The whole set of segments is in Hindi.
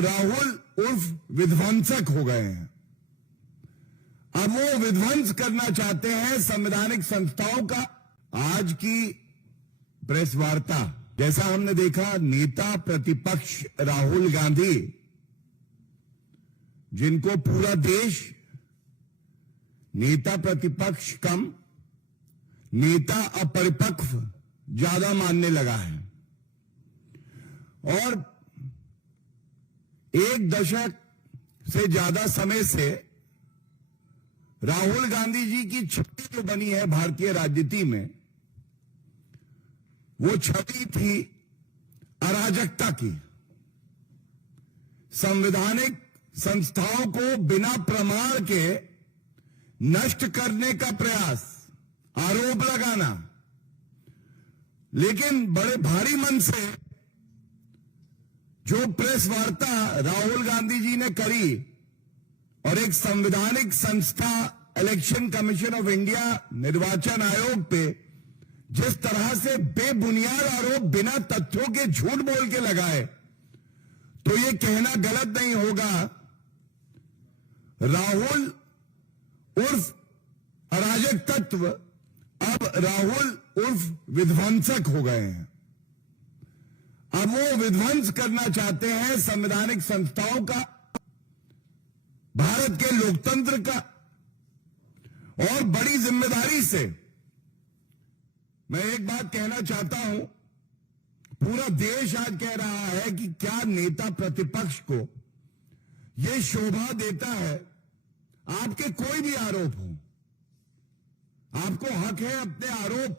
राहुल उर्फ विध्वंसक हो गए हैं। अब वो विध्वंस करना चाहते हैं संवैधानिक संस्थाओं का। आज की प्रेस वार्ता जैसा हमने देखा, नेता प्रतिपक्ष राहुल गांधी, जिनको पूरा देश नेता प्रतिपक्ष कम नेता अपरिपक्व ज्यादा मानने लगा है, और एक दशक से ज्यादा समय से राहुल गांधी जी की छवि जो बनी है भारतीय राजनीति में, वो छवि थी अराजकता की। संवैधानिक संस्थाओं को बिना प्रमाण के नष्ट करने का प्रयास, आरोप लगाना। लेकिन बड़े भारी मन से जो प्रेस वार्ता राहुल गांधी जी ने करी और एक संवैधानिक संस्था इलेक्शन कमीशन ऑफ इंडिया, निर्वाचन आयोग पे जिस तरह से बेबुनियाद आरोप बिना तथ्यों के झूठ बोल के लगाए, तो ये कहना गलत नहीं होगा राहुल उर्फ अराजक तत्व अब राहुल उर्फ विध्वंसक हो गए हैं। अब वो विध्वंस करना चाहते हैं संवैधानिक संस्थाओं का, भारत के लोकतंत्र का, और बड़ी जिम्मेदारी से मैं एक बात कहना चाहता हूं। पूरा देश आज कह रहा है कि क्या नेता प्रतिपक्ष को यह शोभा देता है, आपके कोई भी आरोप हो, आपको हक है अपने आरोप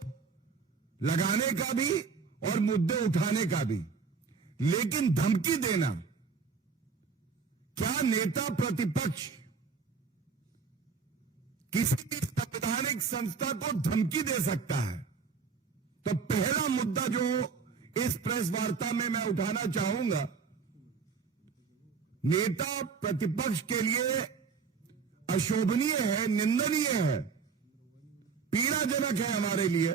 लगाने का भी और मुद्दे उठाने का भी, लेकिन धमकी देना, क्या नेता प्रतिपक्ष किसी भी संवैधानिक संस्था को धमकी दे सकता है? तो पहला मुद्दा जो इस प्रेस वार्ता में मैं उठाना चाहूंगा, नेता प्रतिपक्ष के लिए अशोभनीय है, निंदनीय है, पीड़ाजनक है हमारे लिए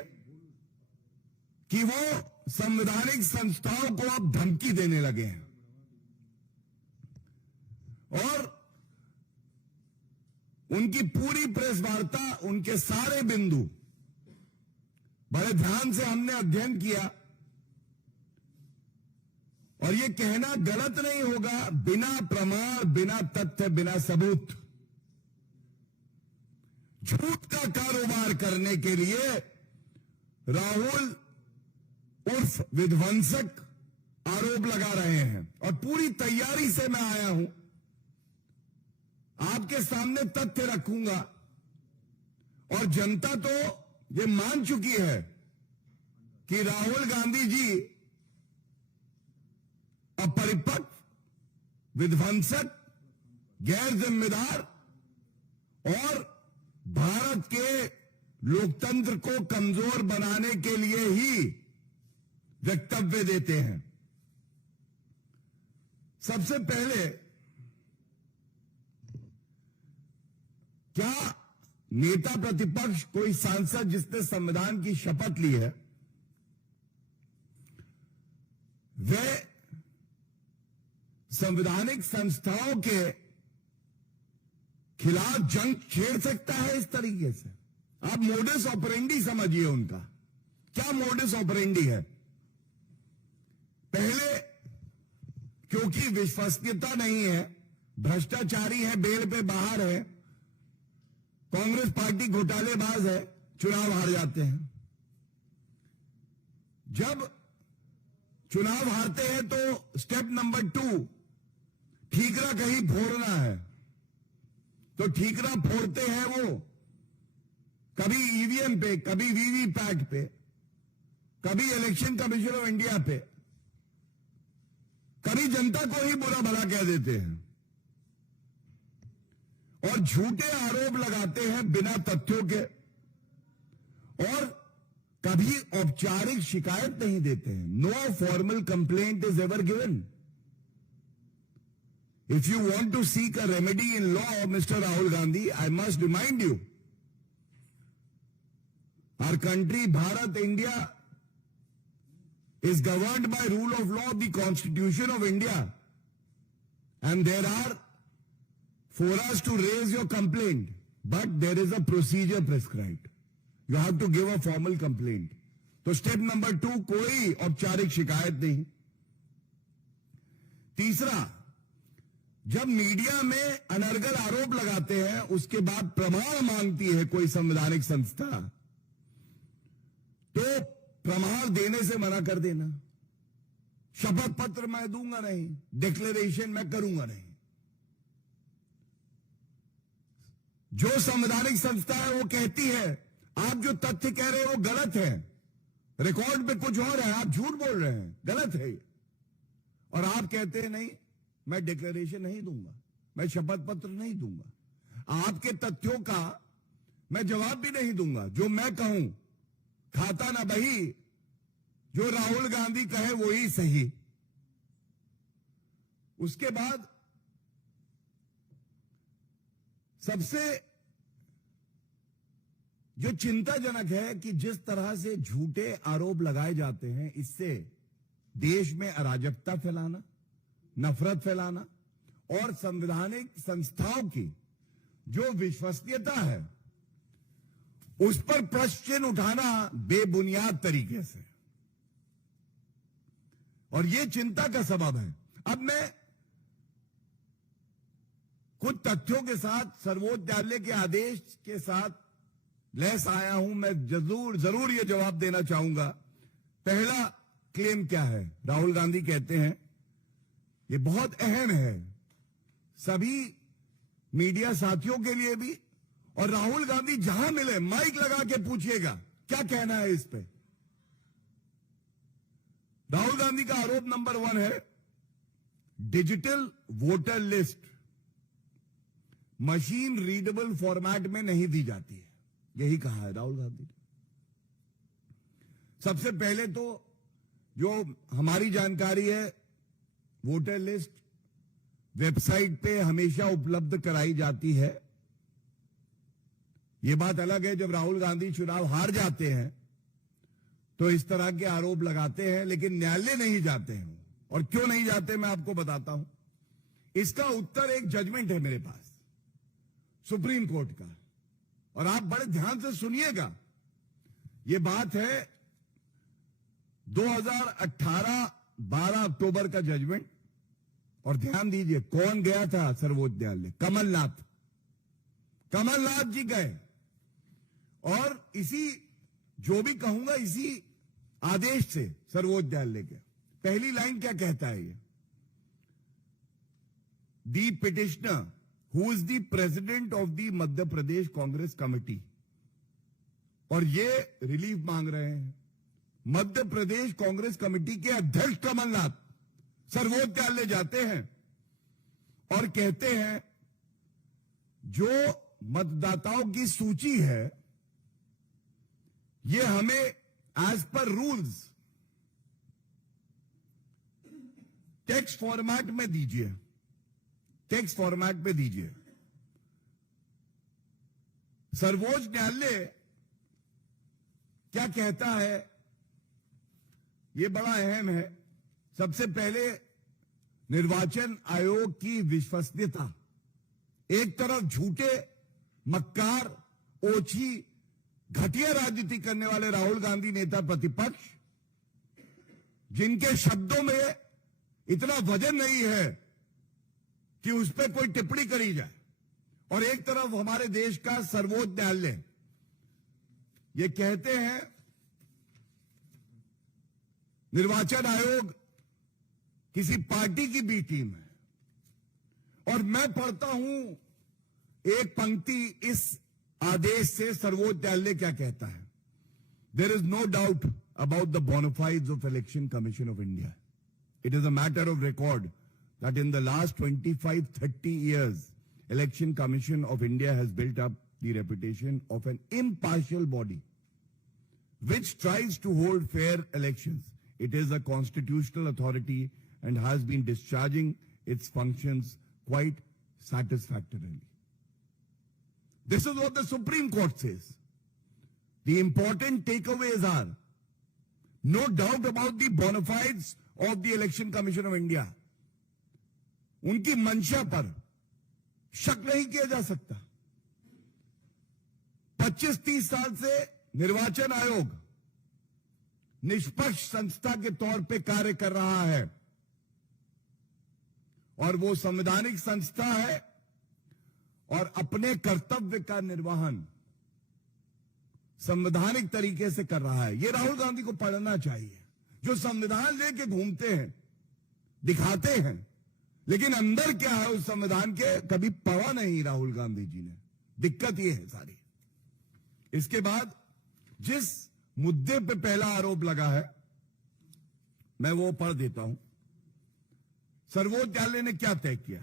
कि वो संवैधानिक संस्थाओं को अब धमकी देने लगे हैं। और उनकी पूरी प्रेस वार्ता, उनके सारे बिंदु बड़े ध्यान से हमने अध्ययन किया, और यह कहना गलत नहीं होगा, बिना प्रमाण, बिना तथ्य, बिना सबूत झूठ का कारोबार करने के लिए राहुल उर्फ विध्वंसक आरोप लगा रहे हैं। और पूरी तैयारी से मैं आया हूं, आपके सामने तथ्य रखूंगा, और जनता तो ये मान चुकी है कि राहुल गांधी जी अपरिपक्व, विध्वंसक, गैर जिम्मेदार और भारत के लोकतंत्र को कमजोर बनाने के लिए ही वक्तव्य देते हैं। सबसे पहले, क्या नेता प्रतिपक्ष, कोई सांसद जिसने संविधान की शपथ ली है, वह संवैधानिक संस्थाओं के खिलाफ जंग छेड़ सकता है इस तरीके से? आप मोडस ऑपरेंडी समझिए उनका। क्या मोडस ऑपरेंडी है? पहले, क्योंकि विश्वसनीयता नहीं है, भ्रष्टाचारी है, बेल पे बाहर है, कांग्रेस पार्टी घोटालेबाज है, चुनाव हार जाते हैं। जब चुनाव हारते हैं तो स्टेप नंबर 2, ठीकरा कहीं फोड़ना है, तो ठीकरा फोड़ते हैं वो कभी ईवीएम पे, कभी वीवीपैट पे, कभी इलेक्शन कमीशन ऑफ इंडिया पे, कभी जनता को ही बुरा भला कह देते हैं, और झूठे आरोप लगाते हैं बिना तथ्यों के, और कभी औपचारिक शिकायत नहीं देते हैं। No formal complaint is ever given. If you want to seek a remedy in law, Mr. Rahul Gandhi, I must remind you, our country, Bharat, India, is governed by rule of law, the Constitution of India. and there are forums to raise your complaint, but there is a procedure prescribed. You have to give a formal complaint. तो स्टेप नंबर 2, कोई औपचारिक शिकायत नहीं. तीसरा, जब मीडिया में अनर्गल आरोप लगाते हैं, उसके बाद प्रमाण मांगती है कोई संवैधानिक संस्था, तो प्रमाण देने से मना कर देना. शपथ पत्र मैं दूंगा नहीं, डिक्लेरेशन मैं करूंगा नहीं. जो संवैधानिक संस्था है वो कहती है आप जो तथ्य कह रहे हैं वो गलत है, रिकॉर्ड पे कुछ और है, आप झूठ बोल रहे हैं, गलत है, और आप कहते हैं नहीं मैं डिक्लेरेशन नहीं दूंगा, मैं शपथ पत्र नहीं दूंगा, आपके तथ्यों का मैं जवाब भी नहीं दूंगा. जो मैं कहूं खाता ना बही, जो राहुल गांधी कहे वही सही. उसके बाद सबसे जो चिंताजनक है कि जिस तरह से झूठे आरोप लगाए जाते हैं, इससे देश में अराजकता फैलाना, नफरत फैलाना और संवैधानिक संस्थाओं की जो विश्वसनीयता है उस पर प्रश्न चिन्ह उठाना बेबुनियाद तरीके से, और यह चिंता का सबब है. अब मैं कुछ तथ्यों के साथ सर्वोच्च न्यायालय के आदेश के साथ लैस आया हूं. मैं जरूर यह जवाब देना चाहूंगा. पहला क्लेम क्या है? राहुल गांधी कहते हैं, यह बहुत अहम है सभी मीडिया साथियों के लिए भी, और राहुल गांधी जहां मिले माइक लगा के पूछिएगा क्या कहना है इस पे. राहुल गांधी का आरोप नंबर 1 है digital voter list machine readable format में नहीं दी जाती है. यही कहा है राहुल गांधी ने. सबसे पहले तो जो हमारी जानकारी है, वोटर लिस्ट वेबसाइट पे हमेशा उपलब्ध कराई जाती है. यह बात अलग है जब राहुल गांधी चुनाव हार जाते हैं तो इस तरह के आरोप लगाते हैं, लेकिन न्यायालय नहीं जाते हैं. और क्यों नहीं जाते मैं आपको बताता हूं. इसका उत्तर एक जजमेंट है मेरे पास सुप्रीम कोर्ट का, और आप बड़े ध्यान से सुनिएगा. यह बात है 2018 12 अक्टूबर का जजमेंट, और ध्यान दीजिए कौन गया था सर्वोच्च न्यायालय? कमलनाथ जी गए, और इसी जो भी कहूंगा इसी आदेश से सर्वोच्च न्यायालय के. पहली लाइन क्या कहता है? ये the petitioner who is the president of the Madhya Pradesh Congress committee, और ये रिलीफ मांग रहे हैं. मध्य प्रदेश कांग्रेस कमेटी के अध्यक्ष कमलनाथ सर्वोच्च न्यायालय जाते हैं और कहते हैं जो मतदाताओं की सूची है ये हमें as per rules text format में दीजिए, टेक्स्ट फॉर्मेट में दीजिए. सर्वोच्च न्यायालय क्या कहता है यह बड़ा अहम है. सबसे पहले निर्वाचन आयोग की विश्वसनीयता. एक तरफ झूठे, मक्कार, ओछी, घटिया राजनीति करने वाले राहुल गांधी नेता प्रतिपक्ष, जिनके शब्दों में इतना वजन नहीं है कि उस पर कोई टिप्पणी करी जाए, और एक तरफ हमारे देश का सर्वोच्च न्यायालय ये कहते हैं निर्वाचन आयोग किसी पार्टी की बी टीम है. और मैं पढ़ता हूं एक पंक्ति इस आदेश से सर्वोच्च न्यायालय क्या कहता है. There is no doubt about the bonafides of election commission of India. It is a matter of record that in the last 25-30 years, Election Commission of India has built up the reputation of an impartial body which tries to hold fair elections. It is a constitutional authority and has been discharging its functions quite satisfactorily. This is what the Supreme Court says. The important takeaways are no doubt about the bona fides of the Election Commission of India. उनकी मंशा पर शक नहीं किया जा सकता। 25-30 साल से निर्वाचन आयोग निष्पक्ष संस्था के तौर पे कार्य कर रहा है और वो संवैधानिक संस्था है और अपने कर्तव्य का निर्वहन संवैधानिक तरीके से कर रहा है। ये राहुल गांधी को पढ़ना चाहिए, जो संविधान लेके घूमते हैं, दिखाते हैं, लेकिन अंदर क्या है उस संविधान के कभी पढ़ा नहीं राहुल गांधी जी ने। दिक्कत ये है सारी। इसके बाद जिस मुद्दे पे पहला आरोप लगा है मैं वो पढ़ देता हूं। सर्वोच्च न्यायालय ने क्या तय किया?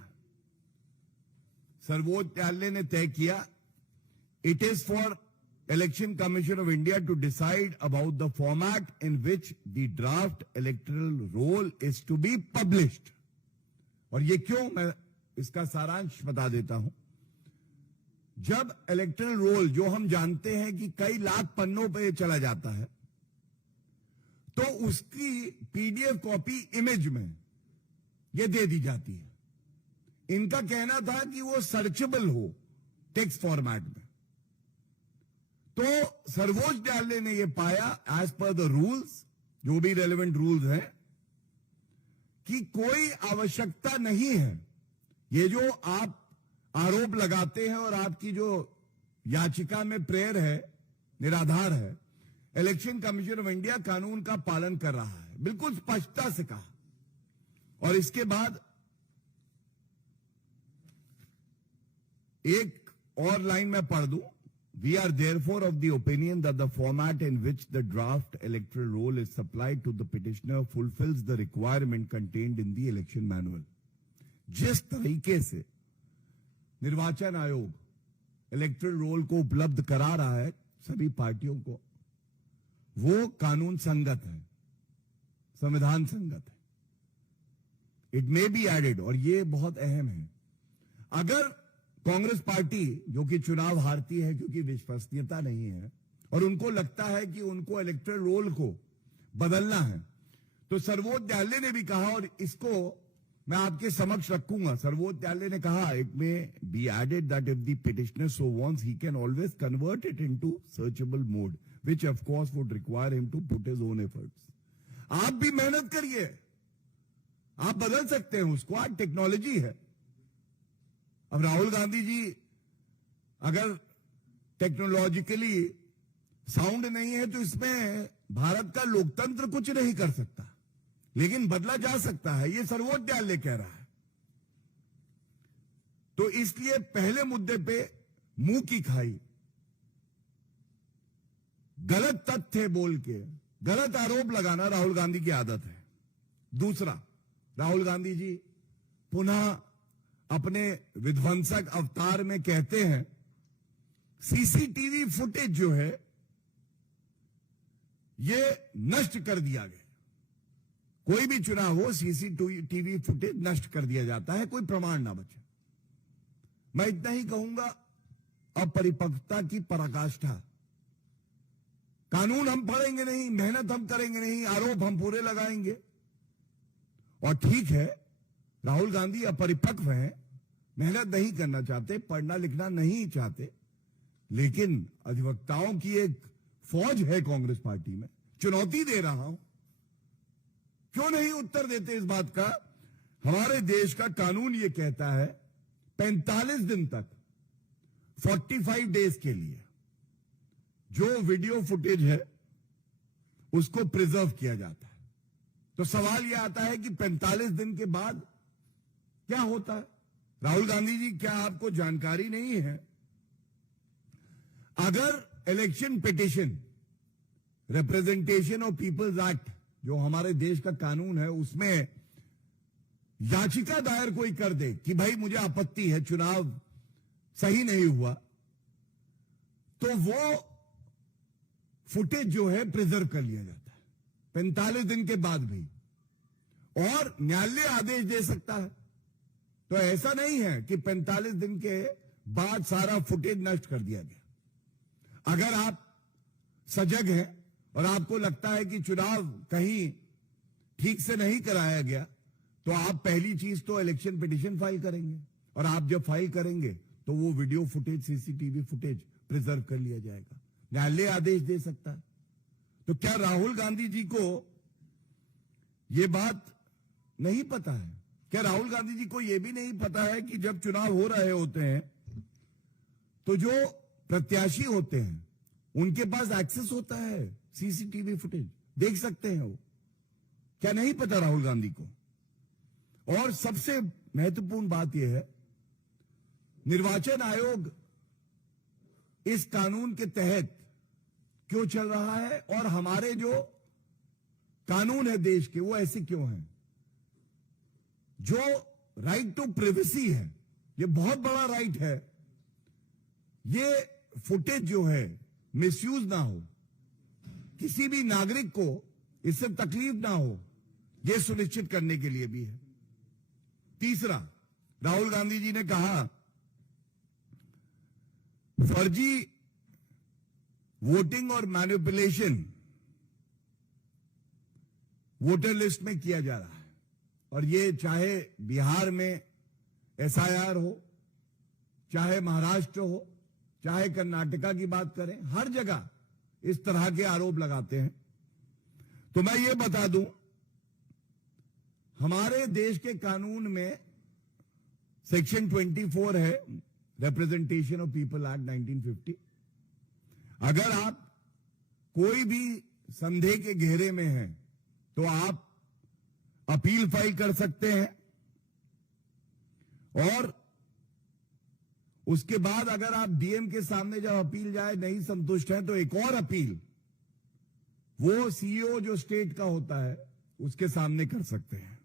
सर्वोच्च न्यायालय ने तय किया, it is for election commission of India to decide about the format in which the draft electoral roll is to be published. और ये क्यों, मैं इसका सारांश बता देता हूं। जब इलेक्टोरल रोल, जो हम जानते हैं कि कई लाख पन्नों पे चला जाता है, तो उसकी पीडीएफ कॉपी इमेज में ये दे दी जाती है। इनका कहना था कि वो सर्चेबल हो टेक्स्ट फॉर्मेट में। तो सर्वोच्च न्यायालय ने ये पाया, एज पर द रूल्स, जो भी रेलेवेंट रूल्स हैं, कि कोई आवश्यकता नहीं है। ये जो आप आरोप लगाते हैं और आपकी जो याचिका में प्रेयर है निराधार है। इलेक्शन कमीशन ऑफ इंडिया कानून का पालन कर रहा है, बिल्कुल स्पष्टता से कहा। और इसके बाद एक और लाइन में पढ़ दूं, we are therefore of the opinion that the format in which the draft electoral roll is supplied to the petitioner fulfils the requirement contained in the election manual. जिस तरीके से निर्वाचन आयोग इलेक्टोरल रोल को उपलब्ध करा रहा है सभी पार्टियों को, वो कानून संगत है, संविधान संगत है। इट मे बी एडेड, और ये बहुत अहम है, अगर कांग्रेस पार्टी जो कि चुनाव हारती है क्योंकि विश्वसनीयता नहीं है और उनको लगता है कि उनको इलेक्टोरल रोल को बदलना है, तो सर्वोच्च न्यायालय ने भी कहा, और इसको मैं आपके समक्ष रखूंगा। सर्वोच्च न्यायालय ने कहा, it may be added that if the petitioner so wants he can always convert it into searchable mode which of course would require him to put his own efforts. आप भी मेहनत करिए, आप बदल सकते हैं उसको, आज टेक्नोलॉजी है। अब राहुल गांधी जी अगर टेक्नोलॉजिकली साउंड नहीं है तो इसमें भारत का लोकतंत्र कुछ नहीं कर सकता, लेकिन बदला जा सकता है, ये सर्वोच्च न्यायालय कह रहा है। तो इसलिए पहले मुद्दे पे मुंह की खाई, गलत तथ्य बोल के गलत आरोप लगाना राहुल गांधी की आदत है। दूसरा, राहुल गांधी जी पुनः अपने विध्वंसक अवतार में कहते हैं सीसीटीवी फुटेज जो है ये नष्ट कर दिया गया। कोई भी चुनाव हो, सीसीटीवी फुटेज नष्ट कर दिया जाता है, कोई प्रमाण ना बचे। मैं इतना ही कहूंगा, अपरिपक्वता की पराकाष्ठा। कानून हम पढ़ेंगे नहीं, मेहनत हम करेंगे नहीं, आरोप हम पूरे लगाएंगे। और ठीक है, राहुल गांधी अपरिपक्व हैं, मेहनत नहीं करना चाहते, पढ़ना लिखना नहीं चाहते, लेकिन अधिवक्ताओं की एक फौज है कांग्रेस पार्टी में। चुनौती दे रहा हूं, क्यों नहीं उत्तर देते इस बात का? हमारे देश का कानून यह कहता है 45 दिन तक, 45 डेज के लिए जो वीडियो फुटेज है उसको प्रिजर्व किया जाता है। तो सवाल यह आता है कि 45 दिन के बाद क्या होता है? राहुल गांधी जी, क्या आपको जानकारी नहीं है? अगर election petition, representation of people's act, जो हमारे देश का कानून है, उसमें याचिका दायर कोई कर दे कि भाई मुझे आपत्ति है, चुनाव सही नहीं हुआ, तो वो फुटेज जो है प्रिजर्व कर लिया जाता है 45 दिन के बाद भी, और न्यायालय आदेश दे सकता है। तो ऐसा नहीं है कि 45 दिन के बाद सारा फुटेज नष्ट कर दिया गया। अगर आप सजग हैं और आपको लगता है कि चुनाव कहीं ठीक से नहीं कराया गया, तो आप पहली चीज तो इलेक्शन पिटीशन फाइल करेंगे, और आप जब फाइल करेंगे तो वो video footage, CCTV footage preserve कर लिया जाएगा। न्यायालय आदेश दे सकता है। तो क्या राहुल गांधी जी को यह बात नहीं पता है? क्या राहुल गांधी जी को यह भी नहीं पता है कि जब चुनाव हो रहे होते हैं तो जो प्रत्याशी होते हैं उनके पास एक्सेस होता है, सीसीटीवी फुटेज देख सकते हैं वो? क्या नहीं पता राहुल गांधी को? और सबसे महत्वपूर्ण बात यह है, निर्वाचन आयोग इस कानून के तहत क्यों चल रहा है, और हमारे जो कानून है देश के वो ऐसे क्यों हैं? जो राइट टू प्राइवेसी है, ये बहुत बड़ा राइट है। ये फुटेज जो है मिसयूज ना हो, किसी भी नागरिक को इससे तकलीफ ना हो, यह सुनिश्चित करने के लिए भी है। तीसरा, राहुल गांधी जी ने कहा फर्जी वोटिंग और मैनिपुलेशन वोटर लिस्ट में किया जा रहा है, और ये चाहे बिहार में एसआईआर हो, चाहे महाराष्ट्र हो, चाहे कर्नाटका की बात करें, हर जगह इस तरह के आरोप लगाते हैं। तो मैं ये बता दूं, हमारे देश के कानून में सेक्शन 24 है, रिप्रेजेंटेशन ऑफ पीपल एक्ट 1950। अगर आप कोई भी संदेह के घेरे में हैं तो आप अपील फाइल कर सकते हैं, और उसके बाद अगर आप डीएम के सामने जब अपील जाए नहीं संतुष्ट है तो एक और अपील वो सीईओ जो स्टेट का होता है उसके सामने कर सकते हैं।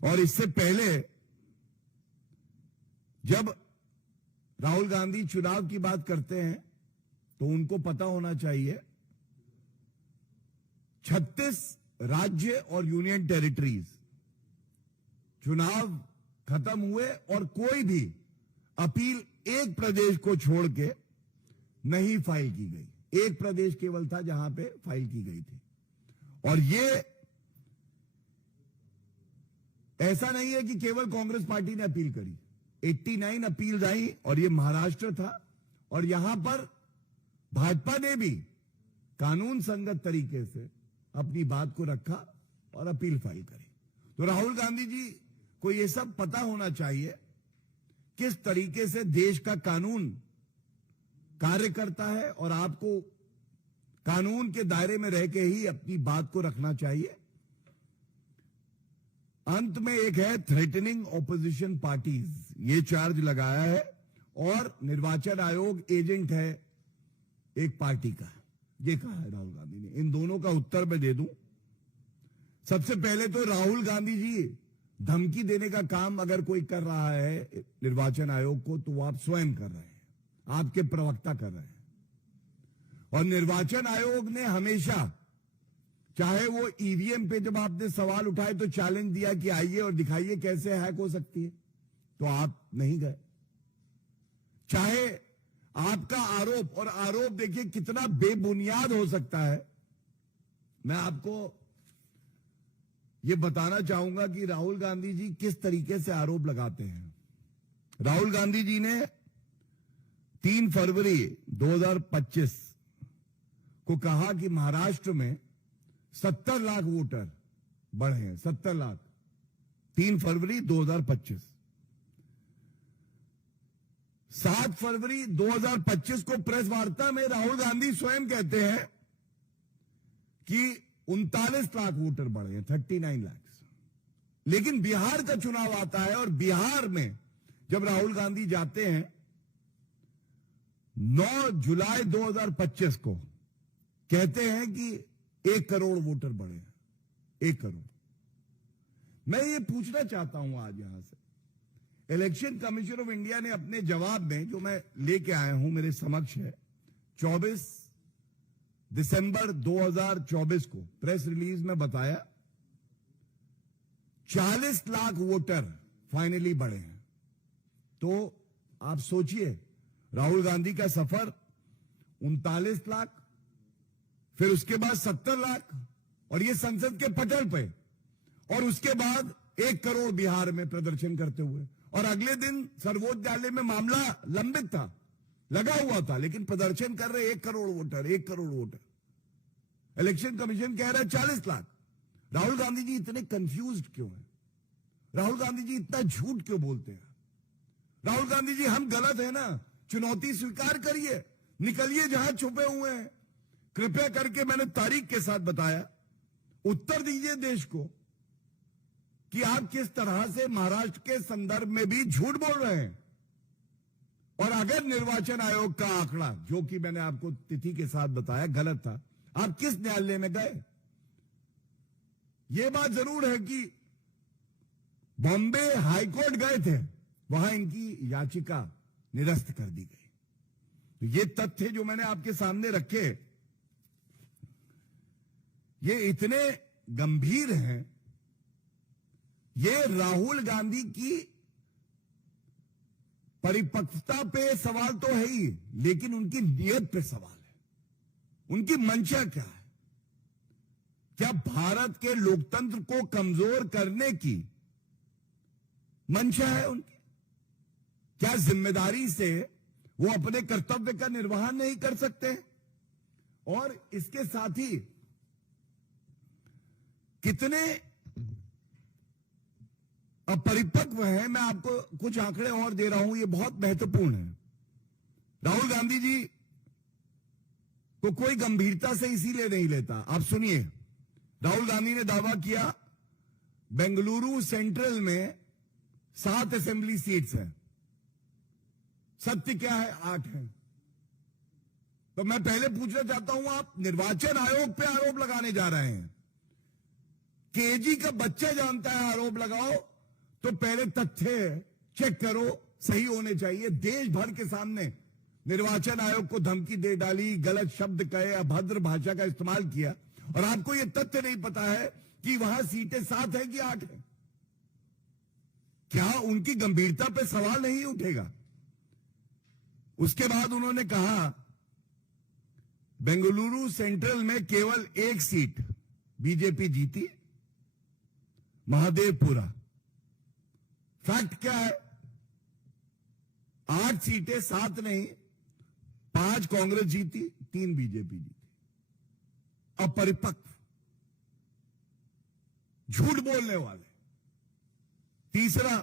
और इससे पहले जब राहुल गांधी चुनाव की बात करते हैं तो उनको पता होना चाहिए 36 राज्य और यूनियन टेरिटरीज चुनाव खत्म हुए और कोई भी अपील एक प्रदेश को छोड़ के नहीं फाइल की गई। एक प्रदेश केवल था जहां पे फाइल की गई थी। और ये ऐसा नहीं है कि केवल कांग्रेस पार्टी ने अपील करी, 89 अपील आई, और ये महाराष्ट्र था, और यहां पर भाजपा ने भी कानून संगत तरीके से अपनी बात को रखा और अपील फाइल करी। तो राहुल गांधी जी को यह सब पता होना चाहिए किस तरीके से देश का कानून कार्य करता है, और आपको कानून के दायरे में रह के ही अपनी बात को रखना चाहिए। अंत में एक है थ्रेटनिंग ऑपोजिशन पार्टीज, ये चार्ज लगाया है, और निर्वाचन आयोग एजेंट है एक पार्टी का, ये कहा है राहुल गांधी ने। इन दोनों का उत्तर मैं दे दूं। सबसे पहले तो राहुल गांधी जी धमकी देने का काम अगर कोई कर रहा है निर्वाचन आयोग को तो वो आप स्वयं कर रहे हैं, आपके प्रवक्ता कर रहे हैं। और निर्वाचन आयोग ने हमेशा, चाहे वो ईवीएम पे जब आपने सवाल उठाए तो चैलेंज दिया कि आइए और दिखाइए कैसे हैक हो सकती है, तो आप नहीं गए। चाहे आपका आरोप, और आरोप देखिए कितना बेबुनियाद हो सकता है। मैं आपको यह बताना चाहूंगा कि राहुल गांधी जी किस तरीके से आरोप लगाते हैं। राहुल गांधी जी ने 3 फरवरी 2025 को कहा कि महाराष्ट्र में 70 लाख वोटर बढ़े हैं, 70 लाख, 3 फरवरी 2025। 7 फरवरी 2025 को प्रेस वार्ता में राहुल गांधी स्वयं कहते हैं कि 39 लाख वोटर बढ़े हैं, 39 लाख। लेकिन बिहार का चुनाव आता है, और बिहार में जब राहुल गांधी जाते हैं 9 जुलाई 2025 को, कहते हैं कि 1 करोड़ वोटर बढ़े हैं, 1 करोड़। मैं ये पूछना चाहता हूं आज यहां से, इलेक्शन कमीशन ऑफ इंडिया ने अपने जवाब में, जो मैं लेके आया हूं मेरे समक्ष है, 24 दिसंबर 2024 को प्रेस रिलीज में बताया 40 लाख वोटर फाइनली बढ़े हैं। तो आप सोचिए, राहुल गांधी का सफर 39 लाख, फिर उसके बाद 70 लाख, और ये संसद के पटल पे, और उसके बाद 1 करोड़ बिहार में प्रदर्शन करते हुए, और अगले दिन सर्वोच्च न्यायालय में मामला लंबित था, लगा हुआ था, लेकिन प्रदर्शन कर रहे 1 crore voter, 1 crore voter. Election commission कह रहा है 40 लाख। राहुल गांधी जी इतने कंफ्यूज्ड क्यों हैं? राहुल गांधी जी इतना झूठ क्यों बोलते हैं? राहुल गांधी जी, हम गलत है ना, चुनौती स्वीकार करिए, निकलिए जहां छुपे हुए हैं। कृपया करके, मैंने तारीख के साथ बताया, उत्तर दीजिए देश को कि आप किस तरह से महाराष्ट्र के संदर्भ में भी झूठ बोल रहे हैं। और अगर निर्वाचन आयोग का आंकड़ा, जो कि मैंने आपको तिथि के साथ बताया, गलत था, आप किस न्यायालय में गए? यह बात जरूर है कि बॉम्बे हाईकोर्ट गए थे, वहां इनकी याचिका निरस्त कर दी गई। तो ये तथ्य जो मैंने आपके सामने रखे, ये इतने गंभीर हैं। ये राहुल गांधी की परिपक्वता पे सवाल तो है ही, लेकिन उनकी नीयत पे सवाल है। उनकी मंशा क्या है? क्या भारत के लोकतंत्र को कमजोर करने की मंशा है उनकी? क्या जिम्मेदारी से वो अपने कर्तव्य का निर्वहन नहीं कर सकते? और इसके साथ ही कितने अपरिपक्व हैं, मैं आपको कुछ आंकड़े और दे रहा हूं, ये बहुत महत्वपूर्ण है। राहुल गांधी जी को कोई गंभीरता से इसीलिए नहीं लेता। आप सुनिए, राहुल गांधी ने दावा किया बेंगलुरु सेंट्रल में 7 असेंबली सीट्स हैं। सत्य क्या है? 8 हैं। तो मैं पहले पूछना चाहता हूं, आप निर्वाचन आयोग पे आरोप लगाने जा रहे हैं। केजी का बच्चा जानता है आरोप लगाओ तो पहले तथ्य चेक करो, सही होने चाहिए। देश भर के सामने निर्वाचन आयोग को धमकी दे डाली, गलत शब्द कहे, अभद्र भाषा का इस्तेमाल किया, और आपको यह तथ्य नहीं पता है कि वहां सीटें 7 है कि 8 है। क्या उनकी गंभीरता पे सवाल नहीं उठेगा? उसके बाद उन्होंने कहा बेंगलुरु सेंट्रल में केवल 1 सीट बीजेपी जीती, महादेवपुरा। फैक्ट क्या है? 8 सीटें, 7 नहीं, 5 कांग्रेस जीती, 3 बीजेपी जीती। अपरिपक्व, झूठ बोलने वाले। तीसरा,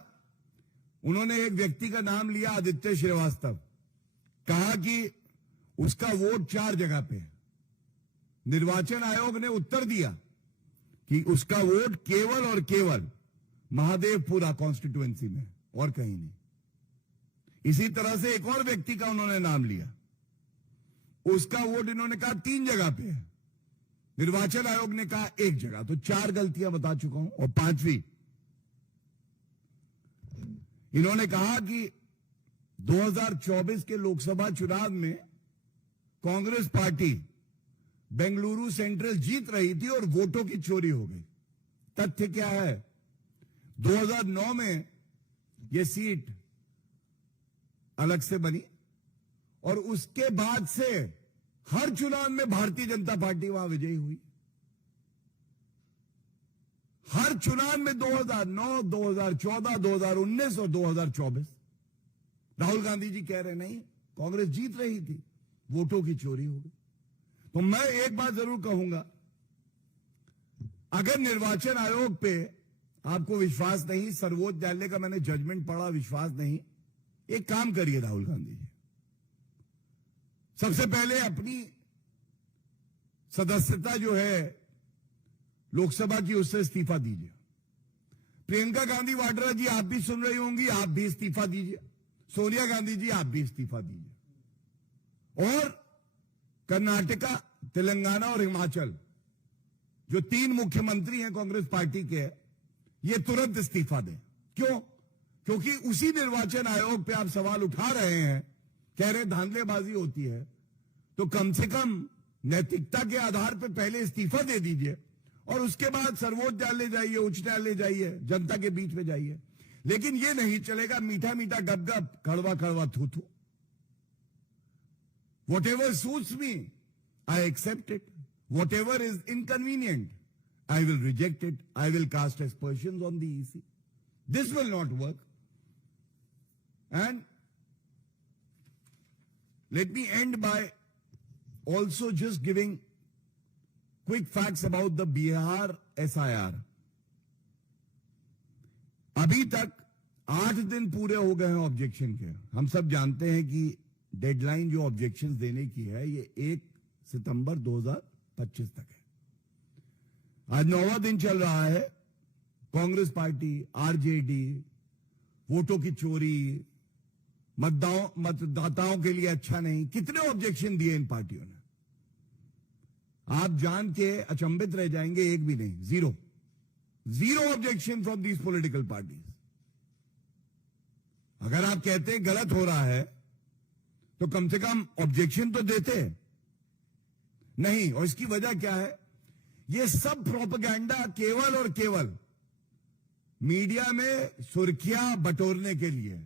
उन्होंने एक व्यक्ति का नाम लिया, आदित्य श्रीवास्तव, कहा कि उसका वोट 4 जगह पे है। निर्वाचन आयोग ने उत्तर दिया कि उसका वोट केवल और केवल महादेवपुरा कॉन्स्टिट्यूएंसी में, और कहीं नहीं। इसी तरह से एक और व्यक्ति का उन्होंने नाम लिया, उसका वोट इन्होंने कहा 3 जगह पे है। निर्वाचन आयोग ने कहा 1 जगह। तो 4 गलतियां बता चुका हूं। और 5वीं, इन्होंने कहा कि 2024 के लोकसभा चुनाव में कांग्रेस पार्टी बेंगलुरु सेंट्रल जीत रही थी और वोटों की चोरी हो गई। तथ्य क्या है? 2009 में यह सीट अलग से बनी, और उसके बाद से हर चुनाव में भारतीय जनता पार्टी वहां विजयी हुई। हर चुनाव में 2009, 2014, 2019 और 2024। राहुल गांधी जी कह रहे नहीं, कांग्रेस जीत रही थी, वोटों की चोरी हो गई। तो मैं एक बात जरूर कहूंगा, अगर निर्वाचन आयोग पे आपको विश्वास नहीं, सर्वोच्च न्यायालय का मैंने जजमेंट पढ़ा, विश्वास नहीं, एक काम करिए राहुल गांधी जी, सबसे पहले अपनी सदस्यता जो है लोकसभा की, उससे इस्तीफा दीजिए। प्रियंका गांधी वाड्रा जी, आप भी सुन रही होंगी, आप भी इस्तीफा दीजिए। सोनिया गांधी जी, आप भी इस्तीफा दीजिए। और कर्नाटका, तेलंगाना और हिमाचल, जो 3 मुख्यमंत्री हैं कांग्रेस पार्टी के, ये तुरंत इस्तीफा दें। क्यों? क्योंकि उसी निर्वाचन आयोग पे आप सवाल उठा रहे हैं, कह रहे धांधलेबाजी होती है। तो कम से कम नैतिकता के आधार पर पहले इस्तीफा दे दीजिए, और उसके बाद सर्वोच्च न्यायालय जाइए, उच्च न्यायालय जाइए, जनता के बीच में जाइए। लेकिन यह नहीं चलेगा मीठा मीठा गप गप, कड़वा कड़वा थू थू। Whatever suits me, I accept it. Whatever is inconvenient, I will reject it. I will cast aspersions on the EC. This will not work. And let me end by also just giving quick facts about the Bihar SIR. अभी तक 8 दिन पूरे हो गए हैं ऑब्जेक्शन के. हम सब जानते हैं कि डेडलाइन जो ऑब्जेक्शंस देने की है ये 1 सितंबर 2025 तक है. आज 9वां दिन चल रहा है. कांग्रेस पार्टी, आरजेडी, वोटों की चोरी, मतदाताओं के लिए अच्छा नहीं, कितने ऑब्जेक्शन दिए इन पार्टियों ने. आप जान के अचंभित रह जाएंगे, एक भी नहीं, zero objection from these political parties. अगर आप कहते हैं गलत हो रहा है तो कम से कम ऑब्जेक्शन तो देते नहीं. और इसकी वजह क्या है? ये सब प्रोपेगेंडा केवल और केवल मीडिया में सुर्खियां बटोरने के लिए.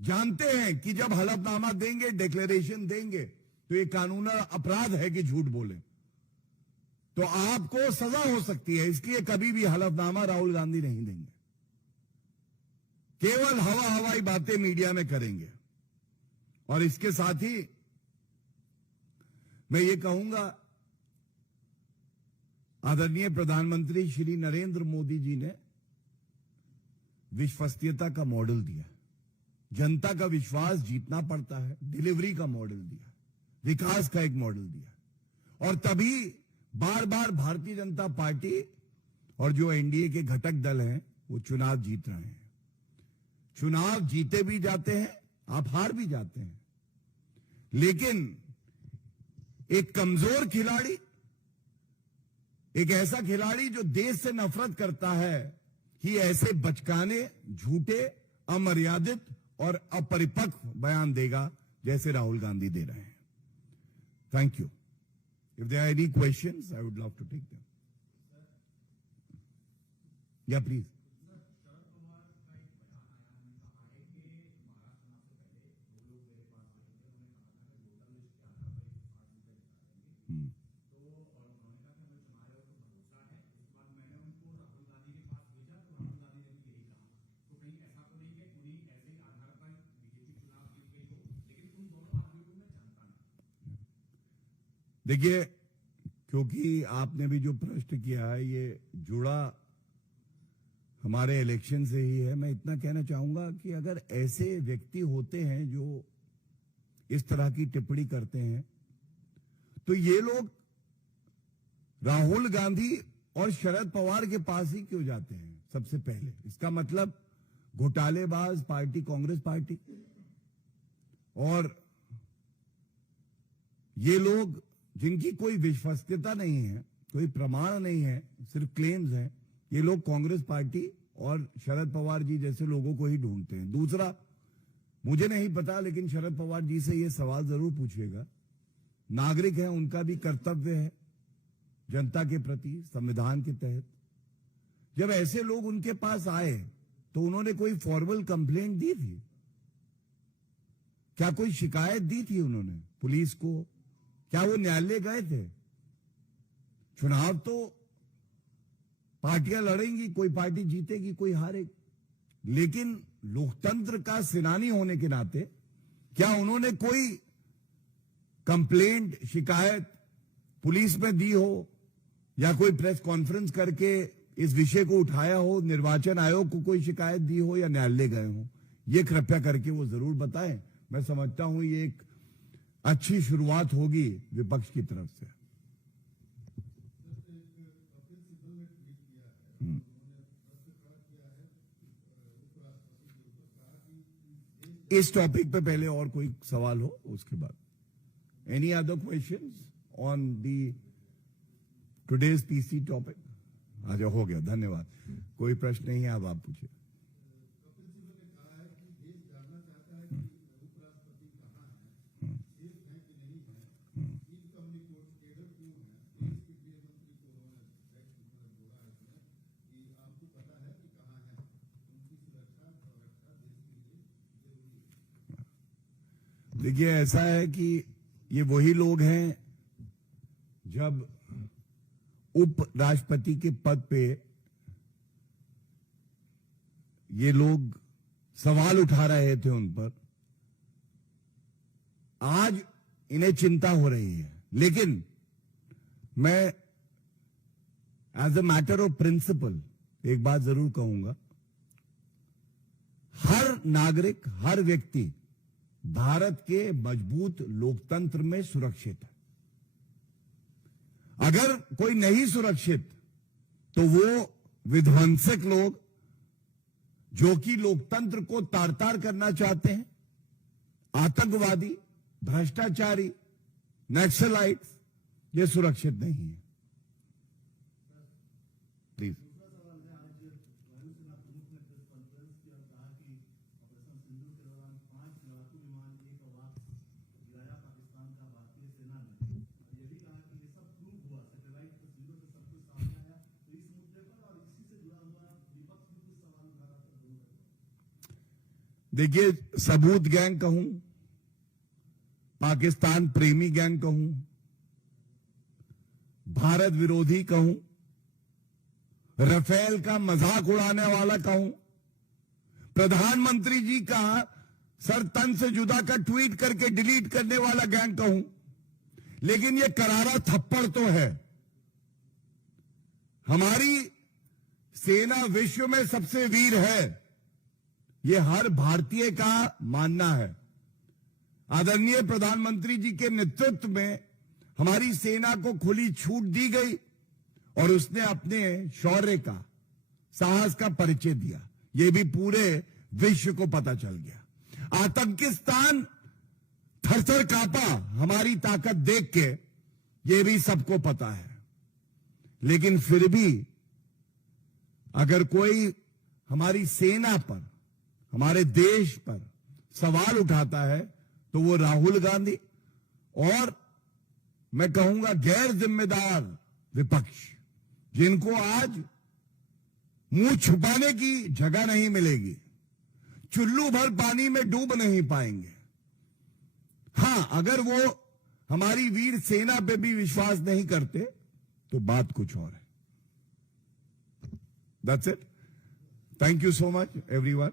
जानते हैं कि जब हलफनामा देंगे, डिक्लेरेशन देंगे, तो ये कानूनी अपराध है कि झूठ बोले, तो आपको सजा हो सकती है. इसलिए कभी भी हलफनामा राहुल गांधी नहीं देंगे. केवल हवाई बातें मीडिया में करेंगे. और इसके साथ ही मैं ये कहूंगा, आदरणीय प्रधानमंत्री श्री नरेंद्र मोदी जी ने विश्वसनीयता का मॉडल दिया. जनता का विश्वास जीतना पड़ता है. डिलीवरी का मॉडल दिया, विकास का एक मॉडल दिया. और तभी बार बार भारतीय जनता पार्टी और जो एनडीए के घटक दल हैं वो चुनाव जीत रहे हैं. चुनाव जीते भी जाते हैं, आप हार भी जाते हैं. लेकिन एक कमजोर खिलाड़ी, एक ऐसा खिलाड़ी जो देश से नफरत करता है, ही ऐसे बचकाने, झूठे, अमर्यादित और अपरिपक्व बयान देगा जैसे राहुल गांधी दे रहे हैं. Thank you. If there are any questions, I would love to take them. Yeah, please. देखिए, क्योंकि आपने भी जो प्रश्न किया है ये जुड़ा हमारे इलेक्शन से ही है, मैं इतना कहना चाहूंगा कि अगर ऐसे व्यक्ति होते हैं जो इस तरह की टिप्पणी करते हैं, तो ये लोग राहुल गांधी और शरद पवार के पास ही क्यों जाते हैं सबसे पहले? इसका मतलब घोटालेबाज पार्टी कांग्रेस पार्टी. और ये लोग जिनकी कोई विश्वसनीयता नहीं है, कोई प्रमाण नहीं है, सिर्फ क्लेम्स हैं, ये लोग कांग्रेस पार्टी और शरद पवार जी जैसे लोगों को ही ढूंढते हैं. दूसरा, मुझे नहीं पता, लेकिन शरद पवार जी से ये सवाल जरूर पूछिएगा. नागरिक है, उनका भी कर्तव्य है जनता के प्रति संविधान के तहत. जब ऐसे लोग उनके पास आए तो उन्होंने कोई फॉर्मल कंप्लेंट दी थी क्या? कोई शिकायत दी थी उन्होंने पुलिस को? क्या वो न्यायालय गए थे? चुनाव तो पार्टियां लड़ेंगी, कोई पार्टी जीतेगी, कोई हारेगी. लेकिन लोकतंत्र का सेनानी होने के नाते क्या उन्होंने कोई कंप्लेंट, शिकायत पुलिस में दी हो, या कोई प्रेस कॉन्फ्रेंस करके इस विषय को उठाया हो, निर्वाचन आयोग को कोई शिकायत दी हो, या न्यायालय गए हो? ये कृपया करके वो जरूर बताएं. मैं समझता हूं ये एक अच्छी शुरुआत होगी विपक्ष की तरफ से. इस टॉपिक पे पहले और कोई सवाल हो उसके बाद. Any other questions on the today's PC topic? अच्छा, हो गया, धन्यवाद. कोई प्रश्न नहीं है, अब आप पूछिए. देखिए, ऐसा है कि ये वही लोग हैं जब उपराष्ट्रपति के पद पे ये लोग सवाल उठा रहे थे उन पर, आज इन्हें चिंता हो रही है। लेकिन मैं as a matter of principle एक बात जरूर कहूंगा, हर नागरिक, हर व्यक्ति भारत के मजबूत लोकतंत्र में सुरक्षित है। अगर कोई नहीं सुरक्षित तो वो विध्वंसक लोग जो कि लोकतंत्र को तार-तार करना चाहते हैं, आतंकवादी, भ्रष्टाचारी, नक्सलाइट्स, ये सुरक्षित नहीं है। प्लीज। देखिए, सबूत गैंग कहूं, पाकिस्तान प्रेमी गैंग कहूं, भारत विरोधी कहूं, राफेल का मजाक उड़ाने वाला कहूं, प्रधानमंत्री जी का सर तन से जुदा का ट्वीट करके डिलीट करने वाला गैंग कहूं, लेकिन ये करारा थप्पड़ तो है। हमारी सेना विश्व में सबसे वीर है, ये हर भारतीय का मानना है। आदरणीय प्रधानमंत्री जी के नेतृत्व में हमारी सेना को खुली छूट दी गई और उसने अपने शौर्य का, साहस का परिचय दिया। ये भी पूरे विश्व को पता चल गया। आतंकिस्तान थरथर कांपा हमारी ताकत देख के, ये भी सबको पता है। लेकिन फिर भी अगर कोई हमारी सेना पर, हमारे देश पर सवाल उठाता है तो वो राहुल गांधी और मैं कहूंगा गैर जिम्मेदार विपक्ष, जिनको आज मुंह छुपाने की जगह नहीं मिलेगी, चुल्लू भर पानी में डूब नहीं पाएंगे। हां, अगर वो हमारी वीर सेना पे भी विश्वास नहीं करते तो बात कुछ और है। That's it. Thank you so much everyone.